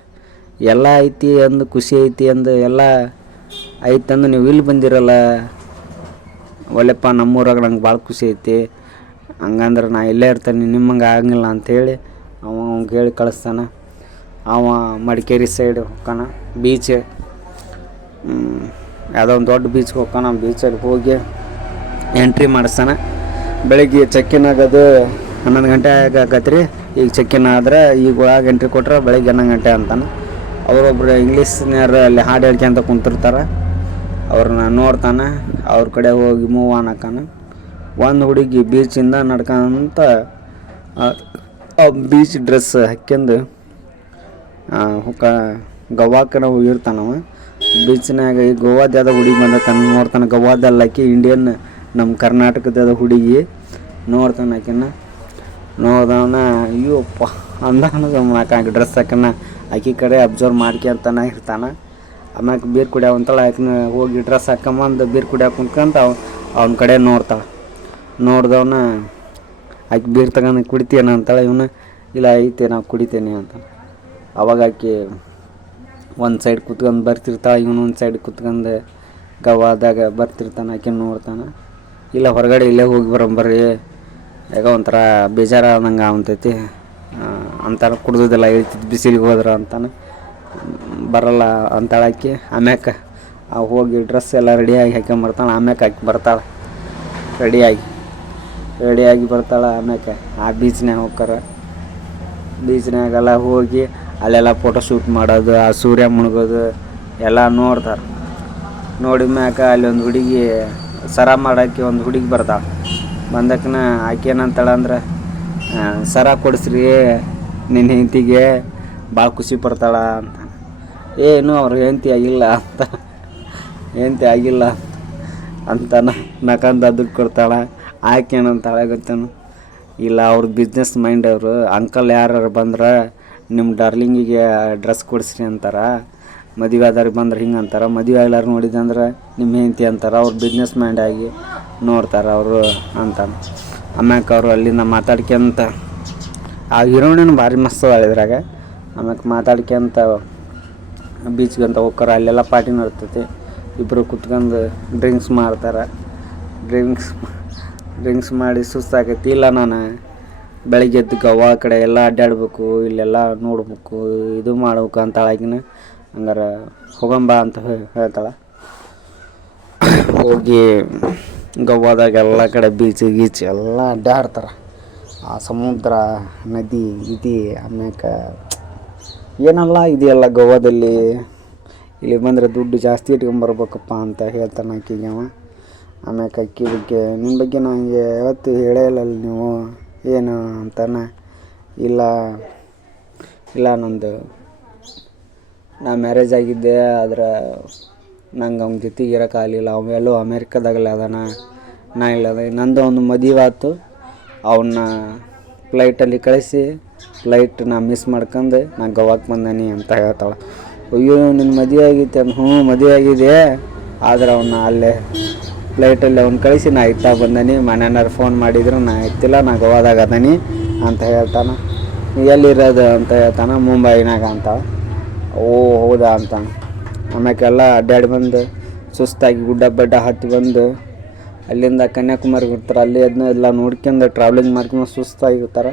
ಎಲ್ಲ ಐತಿ ಅಂದು ಖುಷಿ ಐತಿ ಅಂದು ಎಲ್ಲ ಐತಂದು ನೀವು ಇಲ್ಲಿ ಬಂದಿರಲ್ಲ, ಒಳ್ಳೆಪ್ಪ ನಮ್ಮೂರಾಗ ನಂಗೆ ಭಾಳ ಖುಷಿ ಐತಿ, ಹಂಗಂದ್ರೆ ನಾ ಇಲ್ಲೇ ಇರ್ತಾನೆ, ನಿಮ್ಮಂಗೆ ಆಗಂಗಿಲ್ಲ ಅಂಥೇಳಿ ಅವ್ನಿಗೆ ಹೇಳಿ ಕಳಿಸ್ತಾನೆ. ಅವ ಮಡಿಕೇರಿ ಸೈಡ್ ಹೋಗ್ತಾನ. ಬೀಚ್ ಯಾವುದೋ ಒಂದು ದೊಡ್ಡ ಬೀಚ್ಗೆ ಹೋಗ್ತಾನ. ಬೀಚಲ್ಲಿ ಹೋಗಿ ಎಂಟ್ರಿ ಮಾಡಿಸ್ತಾನೆ. ಬೆಳಗ್ಗೆ ಚೆಕ್ಕಿನ್ ಆಗೋದು 11 ಗಂಟೆ ಆಗತ್ರಿ. ಈಗ ಚೆಕ್ಕಿನ್ ಆದ್ರೆ ಈಗ ಒಳಗೆ ಎಂಟ್ರಿ ಕೊಟ್ರೆ ಬೆಳಗ್ಗೆ 11 ಗಂಟೆ ಅಂತಾನೆ. ಅವರೊಬ್ಬರು ಇಂಗ್ಲೀಷ್ನ್ಯಾರು ಅಲ್ಲಿ ಹಾಡು ಹೇಳ್ಕೊಂತ ಕುಂತಿರ್ತಾರೆ. ಅವ್ರನ್ನ ನೋಡ್ತಾನೆ. ಅವ್ರ ಕಡೆ ಹೋಗಿ ಮೂವ್ ಆನ್ ಹಾಕಾನ. ಒಂದು ಹುಡುಗಿ ಬೀಚಿಂದ ನಡ್ಕೊಂತ ಬೀಚ್ ಡ್ರೆಸ್ ಹಾಕ್ಯಂದು ಗೋವಾಕ್ಕೆ ನಾವು ಹೋಗಿರ್ತಾನವ. ಬೀಚ್ನಾಗ ಈ ಗೋವಾದ ಯಾವುದೋ ಹುಡುಗಿ ಬಂದತಾನೆ. ನೋಡ್ತಾನೆ ಗೋವಾದಲ್ಲಾಕಿ ಇಂಡಿಯನ್ ನಮ್ಮ ಕರ್ನಾಟಕದ ಹುಡುಗಿ ನೋಡ್ತಾನೆ. ಆಕಿನ ನೋಡ್ದವನ ಅಯ್ಯೋಪ್ಪ ಅಂದಾಕ ಡ್ರೆಸ್ ಹಾಕನ ಆಕಿ ಕಡೆ ಅಬ್ಸರ್ವ್ ಮಾಡ್ಕೊಂತಾನೆ ಇರ್ತಾನೆ. ಆಮ್ಯಾಕೆ ಬೀರ್ ಕುಡಿಯೋವಂತಾಳೆ. ಆಕಿನ ಹೋಗಿ ಡ್ರೆಸ್ ಹಾಕೊಂಬಂದು ಬೀರ್ ಕುಡಿಯೋಕೆ ಕುಂತ್ಕೊಂತ ಅವ್ನ ಕಡೆ ನೋಡ್ತಾಳೆ. ನೋಡ್ದವನ ಆಕೆ ಬೀರ್ ತಗೊಂಡು ಕುಡಿತೀನ ಅಂತಾಳೆ. ಇವನು ಇಲ್ಲ ಐತೆ ನಾವು ಕುಡಿತೇನೆ ಅಂತ. ಅವಾಗ ಆಕೆ ಒಂದು ಸೈಡ್ ಕುತ್ಕೊಂಡು ಬರ್ತಿರ್ತಾಳೆ. ಇವನು ಒಂದು ಸೈಡ್ ಕುತ್ಕೊಂಡು ಗವಾದಾಗ ಬರ್ತಿರ್ತಾನೆ. ಆಕೆ ನೋಡ್ತಾನೆ. ಇಲ್ಲ ಹೊರಗಡೆ ಇಲ್ಲೇ ಹೋಗಿ ಬರೋಂಬರ್ರಿ, ಯಾಕ ಒಂಥರ ಬೇಜಾರ ನಂಗೆ ಆಗ್ತೈತಿ ಅಂತಾನೆ, ಕುಡ್ದಿದ್ದೆಲ್ಲ ಹೇಳ್ತಿದ್ದು ಬಿಸಿಲಿಗೆ ಹೋದ್ರೆ ಅಂತಾನೆ ಬರಲ್ಲ ಅಂತಾಳಾಕಿ. ಆಮ್ಯಾಕ ಹೋಗಿ ಡ್ರೆಸ್ ಎಲ್ಲ ರೆಡಿಯಾಗಿ ಹಾಕ್ಕೊಂಬರ್ತಾಳೆ. ಆಮ್ಯಾಕೆ ಹಾಕಿ ಬರ್ತಾಳೆ ರೆಡಿಯಾಗಿ ಬರ್ತಾಳೆ. ಆಮ್ಯಾಕೆ ಆ ಬೀಚ್ನಾಗ ಹೋಗ್ತಾರೆ. ಬೀಚ್ನಾಗೆಲ್ಲ ಹೋಗಿ ಅಲ್ಲೆಲ್ಲ ಫೋಟೋ ಶೂಟ್ ಮಾಡೋದು, ಆ ಸೂರ್ಯ ಮುಳುಗೋದು ಎಲ್ಲ ನೋಡ್ತಾರೆ. ನೋಡಿದ ಮ್ಯಾಕ ಅಲ್ಲಿ ಒಂದು ಹುಡುಗಿ ಸರ ಮಾಡೋಕ್ಕೆ ಒಂದು ಹುಡುಗಿ ಬರ್ತಾಳೆ. ಬಂದಕ್ಕನ ಆಕೆ ಏನಂತಾಳೆ ಅಂದ್ರೆ, ಸರ ಕೊಡಿಸ್ರಿ ನಿನ್ನ ಹೆಂಡತಿಗೆ, ಭಾಳ ಖುಷಿ ಪಡ್ತಾಳ ಅಂತ. ಏನು ಅವ್ರ ಹೆಂಡತಿ ಆಗಿಲ್ಲ ಅಂತಾನ ನಕಂದ ದುಡ್ಡು ಕೊಡ್ತಾಳೆ. ಆಕೆ ಏನಂತಾಳೆ ಗೊತ್ತೇನು, ಇಲ್ಲ ಅವ್ರ ಬಿಸ್ನೆಸ್ ಮೈಂಡ್ ಅವರು, ಅಂಕಲ್ ಯಾರು ಬಂದ್ರೆ ನಿಮ್ಮ ಡಾರ್ಲಿಂಗಿಗೆ ಡ್ರೆಸ್ ಕೊಡಿಸ್ರಿ ಅಂತಾರೆ, ಮದುವೆ ಆದವ್ರಿಗೆ ಬಂದ್ರೆ ಹಿಂಗೆ ಅಂತಾರೆ, ಮದುವೆ ಎಲ್ಲರೂ ನೋಡಿದಂದ್ರೆ ನಿಮ್ಮ ಹೆಂಡತಿ ಅಂತಾರೆ, ಅವ್ರು ಬಿಸ್ನೆಸ್ ಮೈಂಡ್ ಆಗಿ ನೋಡ್ತಾರೆ ಅವರು ಅಂತಾನೆ. ಆಮ್ಯಾಕ ಅವರು ಅಲ್ಲಿಂದ ಮಾತಾಡ್ಕೊಂತ, ಆ ಹೀರೋಯಿನ್ ಭಾರಿ ಮಸ್ತ್ ಅದ ಇದ್ರಾಗ. ಆಮ್ಯಾಕೆ ಮಾತಾಡ್ಕೊಂತ ಬೀಚ್ಗಂತ ಹೋಗ್ತಾರೆ. ಅಲ್ಲೆಲ್ಲ ಪಾರ್ಟಿ ನಡ್ತೈತಿ. ಇಬ್ಬರು ಕುತ್ಕೊಂಡು ಡ್ರಿಂಕ್ಸ್ ಮಾಡ್ತಾರೆ. ಡ್ರಿಂಕ್ಸ್ ಮಾಡಿ ಸುಸ್ತಾಗೈತಿ. ಇಲ್ಲ ನಾನು ಬೆಳಿಗ್ಗೆ ಎದ್ದು ಗೋವಾ ಕಡೆ ಎಲ್ಲ ಅಡ್ಡಾಡ್ಬೇಕು, ಇಲ್ಲೆಲ್ಲ ನೋಡ್ಬೇಕು, ಇದು ಮಾಡ್ಬೇಕು ಅಂತಾಳಾಗಿನ. ಹಂಗಾರೆ ಹೋಗಂಬ ಅಂತ ಹೇಳ್ತಾಳೆ. ಹೋಗಿ ಗೋವಾದಾಗ ಎಲ್ಲ ಕಡೆ ಬೀಚ್ ಗೀಚ್ ಎಲ್ಲ ಅಡ್ಡಾಡ್ತಾರೆ. ಆ ಸಮುದ್ರ, ನದಿ ಇದು ಆಮ್ಯಾಕ ಏನೆಲ್ಲ ಇದೆಯಲ್ಲ ಗೋವಾದಲ್ಲಿ. ಇಲ್ಲಿ ಬಂದರೆ ದುಡ್ಡು ಜಾಸ್ತಿ ಇಟ್ಕೊಂಬರ್ಬೇಕಪ್ಪ ಅಂತ ಹೇಳ್ತಾನೆ ಆಕಿಗೆ ಅವ. ಆಮ್ಯಾಕ ಅಕ್ಕಿ ಬಗ್ಗೆ, ನಿಮ್ಮ ಬಗ್ಗೆ ನನಗೆ ಯಾವತ್ತು ಹೇಳೇ ಇಲ್ಲಲ್ಲ ನೀವು ಏನು ಅಂತಾನೆ. ಇಲ್ಲ ನಂದು ನಾ ಮ್ಯಾರೇಜ್ ಆಗಿದ್ದೆ, ಆದ್ರೆ ನಂಗೆ ಅವ್ನ ಜೊತೆಗೆ ಇರೋಕ್ಕಾಗಲಿಲ್ಲ. ಅವ ಎಲ್ಲೋ ಅಮೇರಿಕಾದಾಗಲ್ಲ ಅದಾನ, ನಾ ಇಲ್ಲದ. ನಂದು ಒಂದು ಮದುವೆ ಆಯ್ತು, ಅವನ್ನ ಫ್ಲೈಟಲ್ಲಿ ಕಳಿಸಿ ಫ್ಲೈಟ್ ನಾ ಮಿಸ್ ಮಾಡ್ಕೊಂಡು ನಾ ಗೋವಾಕ್ಕೆ ಬಂದಾನಿ ಅಂತ ಹೇಳ್ತಾಳೆ. ಅಯ್ಯೋ ನಿನ್ನ ಮದುವೆ ಆಗೈತೆ ಅಂತ. ಹ್ಞೂ ಮದುವೆ ಆಗಿದೆ, ಆದ್ರೆ ಅವನ್ನ ಅಲ್ಲೇ ಫ್ಲೈಟಲ್ಲಿ ಅವ್ನು ಕಳಿಸಿ ನಾ ಇತ್ತಾ ಬಂದಾನಿ. ಮನೆಯವ್ರು ಫೋನ್ ಮಾಡಿದ್ರು ನಾ ಎತ್ತಿಲ್ಲ, ನಾ ಗೋವಾದಾಗ ಅದಾನಿ ಅಂತ ಹೇಳ್ತಾನೆ. ಎಲ್ಲಿರೋದು ಅಂತ ಹೇಳ್ತಾನೆ. ಮುಂಬೈನಾಗ ಅಂತಾಳೆ. ಓ ಹೌದಾ ಅಂತಾನೆ. ಆಮ್ಯಾಕೆಲ್ಲ ಅಡ್ಡಾಡಿ ಬಂದು ಸುಸ್ತಾಗಿ ಗುಡ್ಡ ಬಡ್ಡ ಹತ್ತಿ ಬಂದು ಅಲ್ಲಿಂದ ಕನ್ಯಾಕುಮಾರಿಗೆ ಇರ್ತಾರೆ. ಅಲ್ಲಿ ಅದನ್ನ ಎಲ್ಲ ನೋಡ್ಕೊಂಡು ಟ್ರಾವೆಲಿಂಗ್ ಮಾಡ್ಕೊಂಡು ಸುಸ್ತಾಗಿರ್ತಾರೆ.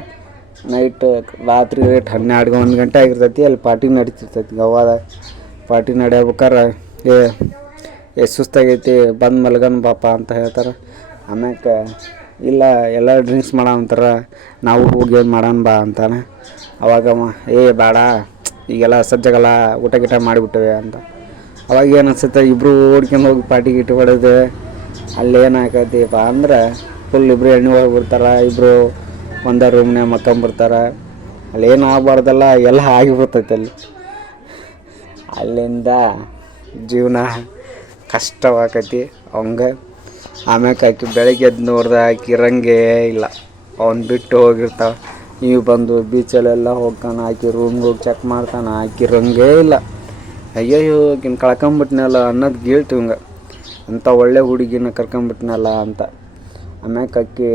ರಾತ್ರಿ 12-1 ಗಂಟೆ ಆಗಿರ್ತೈತಿ. ಅಲ್ಲಿ ಪಾರ್ಟಿ ನಡೀತಿರ್ತೈತಿ ಗೋವಾದಾಗ. ಪಾರ್ಟಿ ನಡೆಯಬೇಕಾರೆ ಸುಸ್ತಾಗೈತಿ, ಬಂದು ಮಲ್ಗನ್ ಪಾಪ ಅಂತ ಹೇಳ್ತಾರೆ. ಆಮ್ಯಾಕೆ ಇಲ್ಲ ಎಲ್ಲ ಡ್ರಿಂಕ್ಸ್ ಮಾಡೋ ಅಂತಾರೆ, ನಾವು ಹೋಗಿ ಏನು ಮಾಡೋಣ ಬಾ ಅಂತಾನೆ. ಅವಾಗ ಬೇಡ ಈಗೆಲ್ಲ ಸಜ್ಜಗಲ್ಲ, ಊಟ ಗೀಟ ಮಾಡಿಬಿಟ್ಟವೆ ಅಂತ. ಅವಾಗ ಏನು ಅನ್ಸುತ್ತೆ, ಇಬ್ಬರು ಓಡ್ಕೊಂಡು ಹೋಗಿ ಪಾರ್ಟಿ ಗೀಟ ಹೊಡೆದು ಅಲ್ಲಿ ಏನಾಕೈತಿಪ್ಪ ಅಂದ್ರೆ ಫುಲ್ ಇಬ್ಬರು ಎಣ್ಣೆ ಒಳಗೆ ಬಿಡ್ತಾರೆ. ಇಬ್ಬರು ಒಂದೇ ರೂಮ್ನಾಗ ಮಕ್ಕೊಂಬಿಡ್ತಾರೆ. ಅಲ್ಲಿ ಏನು ಆಗಬಾರ್ದಲ್ಲ ಎಲ್ಲ ಆಗಿಬಿಡ್ತೈತೆ ಅಲ್ಲಿ. ಅಲ್ಲಿಂದ ಜೀವನ ಕಷ್ಟವಾಗೈತಿ ಅವಂಗೆ. ಆಮ್ಯಾಕೆ ಆಕಿ ಬೆಳಗ್ಗೆ ಎದ್ದು ನೋಡ್ದೆ ಆಕಿ ಇರಂಗೇ ಇಲ್ಲ, ಅವ್ನು ಬಿಟ್ಟು ಹೋಗಿರ್ತಾವೆ. ನೀವು ಬಂದು ಬೀಚಲ್ಲೆಲ್ಲ ಹೋಗ್ತಾನೆ, ಆಕಿ ರೂಮ್ಗೆ ಹೋಗಿ ಚೆಕ್ ಮಾಡ್ತಾನೆ, ಆಕಿ ಇರಂಗೇ ಇಲ್ಲ. ಅಯ್ಯಯ್ಯೋ ಆಕಿನ ಕಳ್ಕೊಂಬಿಟ್ನಲ್ಲ ಅನ್ನೋದು ಗಿಲ್ಟ್ ಇವಂಗೆ, ಅಂಥ ಒಳ್ಳೆ ಹುಡುಗಿನ ಕರ್ಕೊಂಬಿಟ್ನಲ್ಲ ಅಂತ. ಆಮ್ಯಾಕೆ ಆಕಿ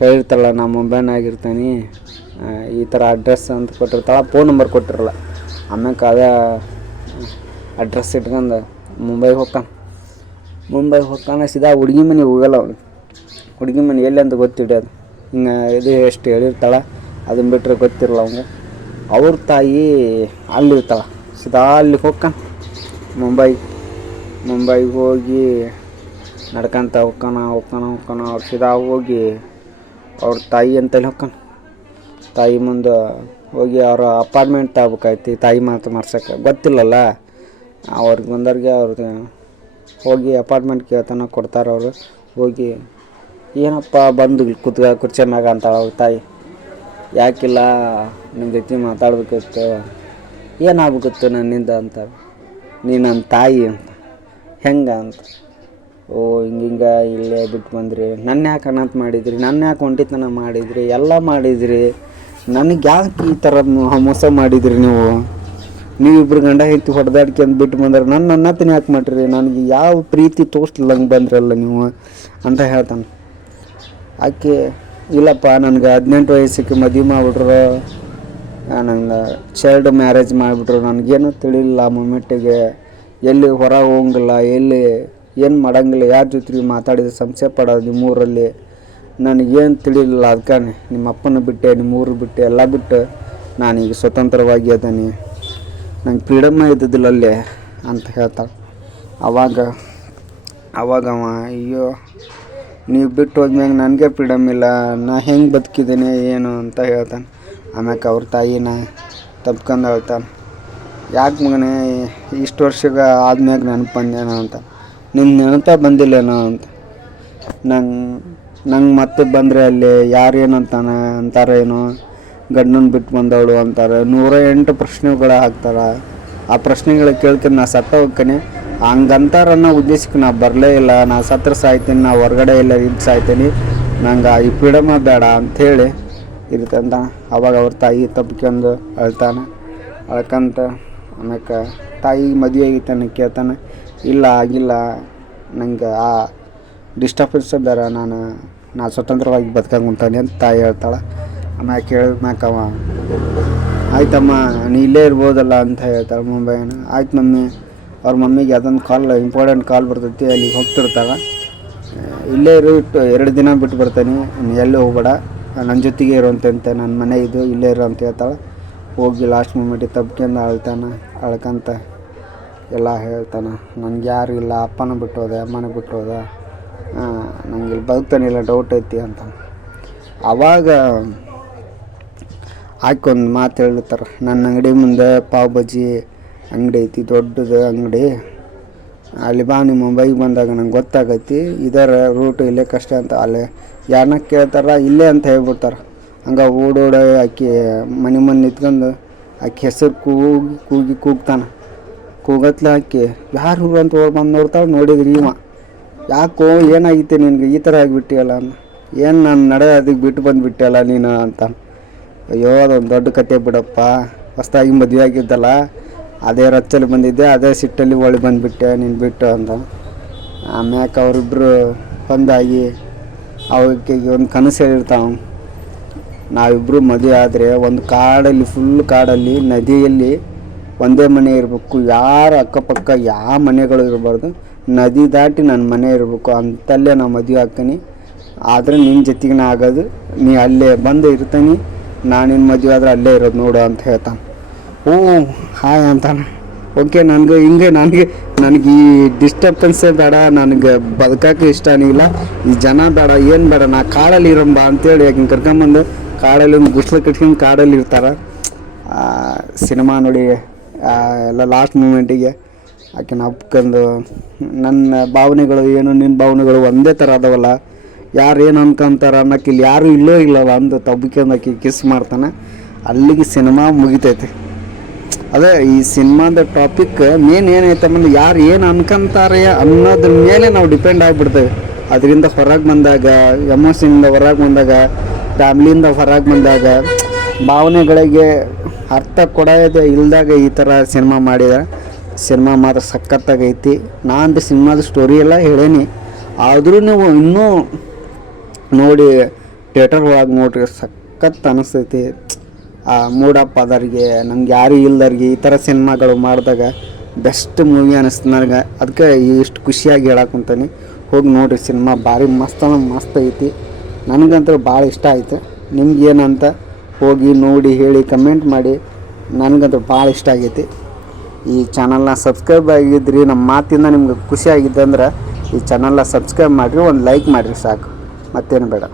ಹೇಳಿರ್ತಾಳೆ, ನಾ ಮುಂಬೈನಾಗಿರ್ತಾನೆ, ಈ ಥರ ಅಡ್ರೆಸ್ ಅಂತ ಕೊಟ್ಟಿರ್ತಾಳೆ, ಫೋನ್ ನಂಬರ್ ಕೊಟ್ಟಿರಲ್ಲ. ಆಮ್ಯಾಕೆ ಅದೇ ಅಡ್ರೆಸ್ ಇಟ್ಕೊಂಡು ಮುಂಬೈಗೆ ಹೋಗ್ತಾನೆ. ಸೀದಾ ಹುಡುಗಿ ಮನೆಗೆ ಹೋಗಲ್ಲ ಅವನು. ಹುಡುಗಿ ಮನೆ ಎಲ್ಲಿ ಅಂತ ಗೊತ್ತಿಡೋದು, ಹಿಂಗೆ ಇದು ಎಷ್ಟು ಹೇಳಿರ್ತಾಳೆ, ಅದನ್ನ ಬಿಟ್ಟರೆ ಗೊತ್ತಿರಲ್ಲ ಅವಂಗೆ. ಅವ್ರ ತಾಯಿ ಅಲ್ಲಿರ್ತಾಳೆ. ಸೀದಾ ಅಲ್ಲಿ ಹೋಗ್ತಾನೆ ಮುಂಬೈಗೆ ಹೋಗಿ ನಡ್ಕೊಂತ ಹೋಗ್ತಾನ. ಅವ್ರು ಸೀದಾ ಹೋಗಿ ಅವ್ರ ತಾಯಿ ಅಂತಲ್ಲಿ ಹೋಗ್ತಾನೆ. ತಾಯಿ ಮುಂದೆ ಹೋಗಿ ಅವ್ರ ಅಪಾರ್ಟ್ಮೆಂಟ್ ತಗೋಬೇಕಾಯ್ತಿ. ತಾಯಿ ಮಾತು ಮಾಡ್ಸೋಕೆ ಗೊತ್ತಿಲ್ಲಲ್ಲ ಅವ್ರಿಗೆ ಬಂದವ್ರಿಗೆ. ಅವ್ರಿಗೆ ಹೋಗಿ ಅಪಾರ್ಟ್ಮೆಂಟ್ ಕೇಳ್ತಾನೆ, ಕೊಡ್ತಾರೆ ಅವರು. ಹೋಗಿ ಏನಪ್ಪ ಬಂದು ಕುರ್ಚಿ ಮ್ಯಾಗ ಅಂತಾಳೆ ಅವ್ರ ತಾಯಿ. ಯಾಕಿಲ್ಲ ನಿಮ್ಮ ಜೊತೆ ಮಾತಾಡ್ಬೇಕಿತ್ತು, ಏನಾಗ್ಬೇಕಿತ್ತು ನನ್ನಿಂದ ಅಂತ. ನೀ ನನ್ನ ತಾಯಿ ಅಂತ. ಹೆಂಗೆ ಅಂತ. ಓ ಹಿಂಗೆ ಇಲ್ಲೇ ಬಿಟ್ಟು ಬಂದ್ರಿ, ನನ್ನ ಯಾಕೆ ಅನಾಥ ಮಾಡಿದ್ರಿ, ನನ್ನ ಯಾಕೆ ಒಂಟಿತನ ಮಾಡಿದ್ರಿ, ಎಲ್ಲ ಮಾಡಿದ್ರಿ, ನನಗೆ ಯಾಕೆ ಈ ಥರ ಮೋಸ ಮಾಡಿದ್ರಿ ನೀವಿಬ್ರು ಗಂಡ ಹೆಂಡತಿ ಹೊಡೆದಾಡ್ಕೊಂಡು ಬಿಟ್ಟು ಬಂದ್ರೆ ನನ್ನ ಅನ್ನತನ ಯಾಕೆ ಮಾಡ್ರಿ, ನನಗೆ ಯಾವ ಪ್ರೀತಿ ತೋರಿಸ್ಲಿಲ್ಲಂಗೆ ಬಂದ್ರಲ್ಲ ನೀವು ಅಂತ ಹೇಳ್ತಾನೆ. ಆಕೆ ಇಲ್ಲಪ್ಪ ನನಗೆ 18 ವಯಸ್ಸಿಗೆ ಮದುವೆ ಮಾಡಿಬಿಟ್ರು, ನಂಗೆ ಚೈಲ್ಡ್ ಮ್ಯಾರೇಜ್ ಮಾಡಿಬಿಟ್ರು, ನನಗೇನು ತಿಳಿಲಿಲ್ಲ ಮೊಮೆಂಟಿಗೆ, ಎಲ್ಲಿ ಹೊರಗೆ ಹೋಗಂಗಿಲ್ಲ, ಎಲ್ಲಿ ಏನು ಮಾಡೋಂಗಿಲ್ಲ, ಯಾರ ಜೊತೆ ಮಾತಾಡಿದ್ರೆ ಸಂಶಯ ಪಡೋದು ನಿಮ್ಮೂರಲ್ಲಿ. ನನಗೇನು ತಿಳಿಲಿಲ್ಲ, ಅದಕ್ಕೆ ನಿಮ್ಮ ಅಪ್ಪನ ಬಿಟ್ಟೆ, ನಿಮ್ಮ ಊರು ಬಿಟ್ಟೆ, ಎಲ್ಲ ಬಿಟ್ಟು ನಾನೀಗ ಸ್ವತಂತ್ರವಾಗಿ ಅದೇನಿ, ನಂಗೆ ಫ್ರೀಡಮ್ಮ ಇದ್ದಿದ್ದಿಲ್ಲ ಅಲ್ಲೇ ಅಂತ ಹೇಳ್ತಾಳೆ. ಅವಾಗ ಅವ ಅಯ್ಯೋ ನೀವು ಬಿಟ್ಟು ಹೋದ್ಮ್ಯಾಗ ನನಗೆ ಫ್ರೀಡಮ್ ಇಲ್ಲ, ನಾ ಹೆಂಗೆ ಬದುಕಿದ್ದೀನಿ ಏನು ಅಂತ ಹೇಳ್ತಾನೆ. ಆಮ್ಯಾಕೆ ಅವ್ರ ತಾಯಿನ ತಪ್ಕೊಂಡು ಹೇಳ್ತಾನೆ, ಯಾಕೆ ಮಗನೇ ಇಷ್ಟು ವರ್ಷಗ ಆದ್ಮ್ಯಾಗ ನೆನಪು ಬಂದೇನೋ ಅಂತ. ನಿನ್ನ ನೆನಪ ಬಂದಿಲ್ಲೇನೋ ಅಂತ. ನಂಗೆ ಮತ್ತೆ ಬಂದರೆ ಅಲ್ಲಿ ಯಾರೇನು ಅಂತಾರೇನೋ, ಗಂಡನ ಬಿಟ್ಟು ಬಂದವಳು ಅಂತಾರೆ, 108 ಪ್ರಶ್ನೆಗಳು ಹಾಕ್ತಾರೆ. ಆ ಪ್ರಶ್ನೆಗಳು ಕೇಳ್ಕೊಂಡು ನಾ ಸತ್ತ ಹೋಗ್ತೀನಿ, ಹಂಗಂತಾರನ್ನ ಉದ್ದೇಶಕ್ಕೆ ನಾ ಬರಲೇ ಇಲ್ಲ, ನಾ ಸತ್ರ ಸಾಯ್ತೀನಿ, ನಾ ಹೊರಗಡೆ ಎಲ್ಲ ಇದ್ದು ಸಾಯ್ತೀನಿ, ನಂಗೆ ಈ ಫ್ರೀಡಮ ಬೇಡ ಅಂಥೇಳಿ ಇರ್ತಂತ. ಅವಾಗ ಅವ್ರ ತಾಯಿ ತಪ್ಕೊಂಡು ಅಳ್ತಾನೆ. ಅಳ್ಕಂತ ಆಮ್ಯಾಕೆ ತಾಯಿ ಮದುವೆ ಆಗಿತ್ತಾನೆ ಕೇಳ್ತಾನೆ. ಇಲ್ಲ ಆಗಿಲ್ಲ, ನಂಗೆ ಆ ಡಿಸ್ಟರ್ಬೆನ್ಸ್ ಬೇರೆ, ನಾ ಸ್ವತಂತ್ರವಾಗಿ ಬದುಕಂತಾನೆ ಅಂತ ತಾಯಿ ಹೇಳ್ತಾಳೆ. ಆಮ್ಯಾಕೆ ಹೇಳಿದ್ಮ್ಯಾಕ ಅವ ಆಯ್ತಮ್ಮ ನೀ ಇಲ್ಲೇ ಇರ್ಬೋದಲ್ಲ ಅಂತ ಹೇಳ್ತಾಳೆ ಮುಂಬೈನ. ಆಯ್ತು ಮಮ್ಮಿ, ಅವ್ರ ಮಮ್ಮಿಗೆ ಅದೊಂದು ಇಂಪಾರ್ಟೆಂಟ್ ಕಾಲ್ ಬರ್ತೈತಿ, ಅಲ್ಲಿಗೆ ಹೋಗ್ತಿರ್ತಾಳೆ. ಇಲ್ಲೇ ಇಟ್ಟು 2 ದಿನ ಬಿಟ್ಟು ಬರ್ತಾನೆ, ಎಲ್ಲೂ ಹೋಗ್ಬೇಡ, ನನ್ನ ಜೊತೆಗೆ ಇರುವಂತೆ ನನ್ನ ಮನೆ ಇದು, ಇಲ್ಲೇ ಇರೋ ಅಂತ ಹೇಳ್ತಾಳೆ. ಹೋಗಿ ಲಾಸ್ಟ್ ಮೂಮೆಂಟಿಗೆ ತಪ್ಕೊಂಡು ಅಳ್ಕಂತ ಎಲ್ಲ ಹೇಳ್ತಾನೆ, ನನಗೆ ಯಾರು ಇಲ್ಲ, ಅಪ್ಪನ ಬಿಟ್ಟು ಹೋದೆ, ಅಮ್ಮನ ಬಿಟ್ಟು ಹೋದೆ, ನಂಗೆ ಇಲ್ಲಿ ಬದುಕ್ತಾನಿಲ್ಲ, ಡೌಟ್ ಐತಿ ಅಂತ. ಆವಾಗ ಆಯ್ಕೊಂದು ಮಾತು ಹೇಳ್ತಾರೆ, ನನ್ನ ಅಂಗಡಿ ಮುಂದೆ ಪಾವ್ ಬಜ್ಜಿ ಅಂಗಡಿ ಐತಿ, ದೊಡ್ಡದು ಅಂಗಡಿ, ಅಲ್ಲಿ ಬಾ, ನಿಮ್ಮ ಮುಂಬೈಗೆ ಬಂದಾಗ ನಂಗೆ ಗೊತ್ತಾಗೈತಿ, ಇದರ ರೂಟು ಇಲ್ಲೇ ಕಷ್ಟ ಅಂತ. ಅಲ್ಲಿ ಯಾರನ್ನ ಕೇಳ್ತಾರ ಇಲ್ಲೇ ಅಂತ ಹೇಳ್ಬಿಡ್ತಾರೆ. ಹಂಗೆ ಓಡೋಡ ಆಕಿ ಮನೆ ನಿಂತ್ಕೊಂಡು ಆಕಿ ಹೆಸರು ಕೂಗ್ತಾನೆ. ಕೂಗತ್ಲೆ ಆಕಿ ಯಾರು ಊರು ಅಂತ ಬಂದು ನೋಡ್ತಾಳೆ. ನೋಡಿದ್ರಿ ಇವ ಯಾಕೋ ಏನಾಗಿತ್ತು ನಿನಗೆ ಈ ಥರ ಆಗಿಬಿಟ್ಟಿಯಲ್ಲ, ಏನು ನಾನು ಅದಕ್ಕೆ ಬಿಟ್ಟು ಬಂದುಬಿಟ್ಟೆಲ್ಲ ನೀನು ಅಂತ. ಅಯ್ಯೋ ಅದೊಂದು ದೊಡ್ಡ ಕತೆ ಬಿಡಪ್ಪ, ಹೊಸ್ದಾಗಿ ಮದುವೆ ಆಗಿದ್ದಲ್ಲ, ಅದೇ ರಚ್ಚಲ್ಲಿ ಬಂದಿದ್ದೆ, ಅದೇ ಸಿಟ್ಟಲ್ಲಿ ಒಳ್ಳೆ ಬಂದುಬಿಟ್ಟೆ ನೀನು ಬಿಟ್ಟು ಅಂತ. ಆಮ್ಯಾಕೆ ಅವರಿಬ್ಬರು ಹೊಂದಾಗಿ ಅವಕ್ಕೆ ಒಂದು ಕನಸು ಹೇಳಿರ್ತಾವೆ, ನಾವಿಬ್ಬರು ಮದುವೆ ಆದರೆ ಒಂದು ಕಾಡಲ್ಲಿ, ಫುಲ್ ಕಾಡಲ್ಲಿ, ನದಿಯಲ್ಲಿ ಒಂದೇ ಮನೆ ಇರಬೇಕು, ಯಾರು ಅಕ್ಕಪಕ್ಕ ಯಾವ ಮನೆಗಳು ಇರಬಾರ್ದು, ನದಿ ದಾಟಿ ನನ್ನ ಮನೆ ಇರಬೇಕು, ಅಂತಲ್ಲೇ ನಾವು ಮದುವೆ ಆಗ್ತೀನಿ. ಆದರೆ ನಿನ್ನ ಜೊತೆಗೆ ನಾ ಆಗೋದು, ನೀ ಅಲ್ಲೇ ಬಂದು ಇರ್ತೀನಿ, ನಾನು ನಿನ್ನ ಮದುವೆ ಆದ್ರೆ ಅಲ್ಲೇ ಇರೋದು ನೋಡು ಅಂತ ಹೇಳ್ತಾನೆ. ಓ ಹಾಯ್ ಅಂತಾನೆ. ಓಕೆ, ನನಗೆ ಈ ಡಿಸ್ಟರ್ಬೆನ್ಸೇ ಬೇಡ, ನನಗೆ ಬದುಕೋಕೆ ಇಷ್ಟನೇ ಇಲ್ಲ, ಈ ಜನ ಬೇಡ, ಏನು ಬೇಡ, ನಾ ಕಾಡಲ್ಲಿ ಇರೋಂಬ ಅಂತೇಳಿ ಯಾಕೆ ಕರ್ಕೊಂಬಂದು ಕಾಡಲ್ಲಿ ಒಂದು ಗುಸ್ಲು ಕಟ್ಕೊಂಡು ಕಾಡಲ್ಲಿ ಇರ್ತಾರೆ. ಸಿನಿಮಾ ನೋಡಿ ಎಲ್ಲ ಲಾಸ್ಟ್ ಮೂಮೆಂಟಿಗೆ ಆಕೆನ ಒಪ್ಕೊಂಡು, ನನ್ನ ಭಾವನೆಗಳು ಏನು ನಿನ್ನ ಭಾವನೆಗಳು ಒಂದೇ ಥರ ಅದಾವಲ್ಲ, ಯಾರು ಏನು ಅನ್ಕೊಂತಾರೆ ಅನ್ನೋಕೆ ಇಲ್ಲಿ ಯಾರೂ ಇಲ್ಲವಲ್ಲ ಅಂದು ತಬ್ಕೊಂಡು ಆಕೆ ಕಿಸ್ ಮಾಡ್ತಾನೆ. ಅಲ್ಲಿಗೆ ಸಿನಿಮಾ ಮುಗಿತೈತೆ. ಅದೇ ಈ ಸಿನಿಮಾದ ಟಾಪಿಕ್ ಮೇನ್ ಏನೈತಂದ್ರೆ ಯಾರು ಏನು ಅನ್ಕೊಂತಾರೆ ಅನ್ನೋದ್ರ ಮೇಲೆ ನಾವು ಡಿಪೆಂಡ್ ಆಗಿಬಿಡ್ತೇವೆ. ಅದರಿಂದ ಹೊರಗೆ ಬಂದಾಗ, ಎಮೋಷನಿಂದ ಹೊರಗೆ ಬಂದಾಗ, ಫ್ಯಾಮ್ಲಿಯಿಂದ ಹೊರಗೆ ಬಂದಾಗ, ಭಾವನೆಗಳಿಗೆ ಅರ್ಥ ಕೊಡೋದೇ ಇಲ್ದಾಗ ಈ ಥರ ಸಿನಿಮಾ ಮಾಡಿದ್ದಾರೆ. ಸಿನಿಮಾ ಮಾತ್ರ ಸಖತ್ತಾಗೈತಿ. ನಾನು ಸಿನಿಮಾದ ಸ್ಟೋರಿ ಎಲ್ಲ ಹೇಳೇನಿ, ಆದರೂ ನೀವು ಇನ್ನೂ ನೋಡಿ ಥಿಯೇಟರ್ ಒಳಗೆ ನೋಡ್ರಿ, ಸಖತ್ ಅನಿಸ್ತೈತಿ. ಮೂಡಪ್ಪ ಆದವ್ರಿಗೆ, ನಂಗೆ ಯಾರು ಇಲ್ದವ್ರಿಗೆ ಈ ಥರ ಸಿನಿಮಾಗಳು ಮಾಡಿದಾಗ ಬೆಸ್ಟ್ ಮೂವಿ ಅನ್ನಿಸ್ತು ನನಗೆ. ಅದಕ್ಕೆ ಇಷ್ಟು ಖುಷಿಯಾಗಿ ಹೇಳಕ್ಕಂತಾನೆ, ಹೋಗಿ ನೋಡಿರಿ ಸಿನಿಮಾ, ಭಾರಿ ಮಸ್ತ್ ಐತಿ. ನನಗಂತೂ ಭಾಳ ಇಷ್ಟ ಆಯಿತು. ನಿಮ್ಗೇನಂತ ಹೋಗಿ ನೋಡಿ ಹೇಳಿ ಕಮೆಂಟ್ ಮಾಡಿ. ನನಗಂತೂ ಭಾಳ ಇಷ್ಟ ಆಗೈತಿ. ಈ ಚಾನಲ್ನ ಸಬ್ಸ್ಕ್ರೈಬ್ ಆಗಿದ್ರಿ, ನಮ್ಮ ಮಾತಿಂದ ನಿಮ್ಗೆ ಖುಷಿ ಆಗಿದ್ದಂದ್ರೆ ಈ ಚಾನಲ್ನ ಸಬ್ಸ್ಕ್ರೈಬ್ ಮಾಡಿರಿ, ಒಂದು ಲೈಕ್ ಮಾಡಿರಿ ಸಾಕು, ಮತ್ತೇನು ಬೇಡ.